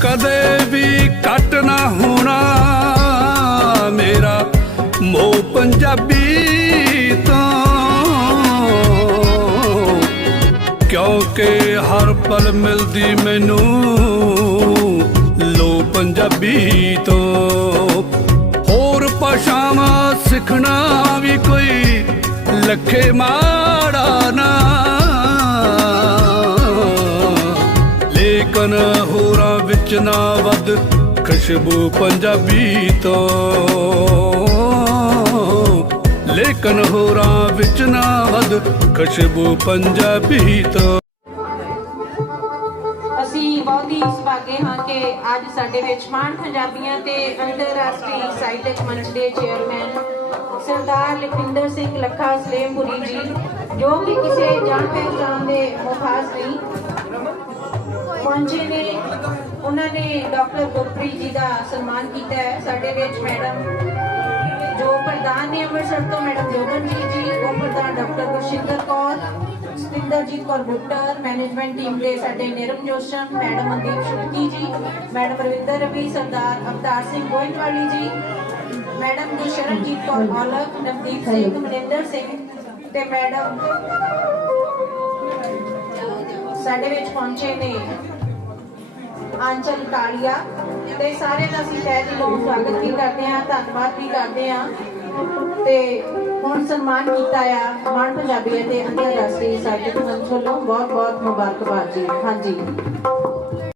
ਕਦੇ ਵੀ ਕੱਟ ਨਾ ਹੋਣਾ। ਮੇਰਾ ਮੋਹ ਪੰਜਾਬੀ ਤੋਂ। ਕਿਉਂਕਿ ਹਰ ਪਲ ਮਿਲਦੀ ਮੈਨੂੰ ਲੋ ਪੰਜਾਬੀ ਤੋਂ। ਹੋਰ ਭਾਸ਼ਾਵਾਂ ਸਿੱਖਣਾ ਵੀ ਕੋਈ ਲੱਖੇ ਮਾੜਾ ਨਾ। ਲੇਕਿਨ ਹੋਰਾਂ ਵਿੱਚ ਖੁਸ਼ਬੂ ਪੰਜਾਬੀ ਤੋਂ। ਲੇਕਿਨ ਹੋਰਾਂ ਵਿੱਚ ਨਾ ਵੱਧ ਖੁਸ਼ਬੂ ਪੰਜਾਬੀ ਤੋਂ। ਅਸੀਂ ਬਹੁਤ ਹੀ ਸੁਭਾਗੇ ਹਾਂ ਕਿ ਅੱਜ ਸਾਡੇ ਵਿੱਚ ਮਾਣ ਪੰਜਾਬੀਆਂ ਤੇ ਅੰਤਰਰਾਸ਼ਟਰੀ ਸਾਹਿਤਕ ਮੰਚ ਦੇ ਚੇਅਰਮੈਨ ਸਰਦਾਰ ਲਖਿੰਦਰ ਸਿੰਘ ਲੱਖਾ ਸਲੇਮਪੁਰੀ ਜੀ, ਜੋ ਕਿ ਕਿਸੇ ਜਾਣ ਪਹਿਚਾਣ ਦੇ ਮੁਖਾਸ ਨਹੀਂ, ਪਹੁੰਚੇ ਨੇ। ਉਹਨਾਂ ਨੇ ਡਾਕਟਰ ਗੁਰਪ੍ਰੀਤ ਜੀ ਦਾ ਸਨਮਾਨ ਕੀਤਾ ਹੈ। ਸਾਡੇ ਵਿੱਚ ਮੈਡਮ ਜੋ ਪ੍ਰਧਾਨ ਨੇ ਅੰਮ੍ਰਿਤਸਰ ਤੋਂ ਮੈਡਮ ਜੋਗਨਜੀਤ ਜੀ ਉਪ ਪ੍ਰਧਾਨ doctor Gurshinder Kaur Satinderjit Kaur Buttar management team ਦੇ ਸਾਡੇ ਨਿਰਮ ਜੋਸ਼ਨ madam Mandeep Shukti ji madam Ravinder Ravi Sardar Avtar Singh Goindwali ji madam Gursharanjit Kaur Aulakh Navdeep Singh Maninder Singh ਤੇ ਮੈਡਮ ਸਾਡੇ ਵਿੱਚ ਪਹੁੰਚੇ ਨੇ। ਆਂਚਲ ਕਾਲੀਆ ਤੇ ਸਾਰਿਆਂ ਦਾ ਅਸੀਂ ਤਹਿ ਦਿਲੋਂ ਸਵਾਗਤ ਵੀ ਕਰਦੇ ਹਾਂ, ਧੰਨਵਾਦ ਵੀ ਕਰਦੇ ਹਾਂ। ਤੇ ਹੁਣ ਸਨਮਾਨ ਕੀਤਾ ਆ ਮਾਣ ਪੰਜਾਬੀ ਅਤੇ ਅੰਤਰਰਾਸ਼ਟਰੀ ਸਾਹਿਤਕ ਮੰਚ ਵੱਲੋਂ ਬਹੁਤ ਬਹੁਤ ਮੁਬਾਰਕਬਾਦ ਜੀ। ਹਾਂਜੀ।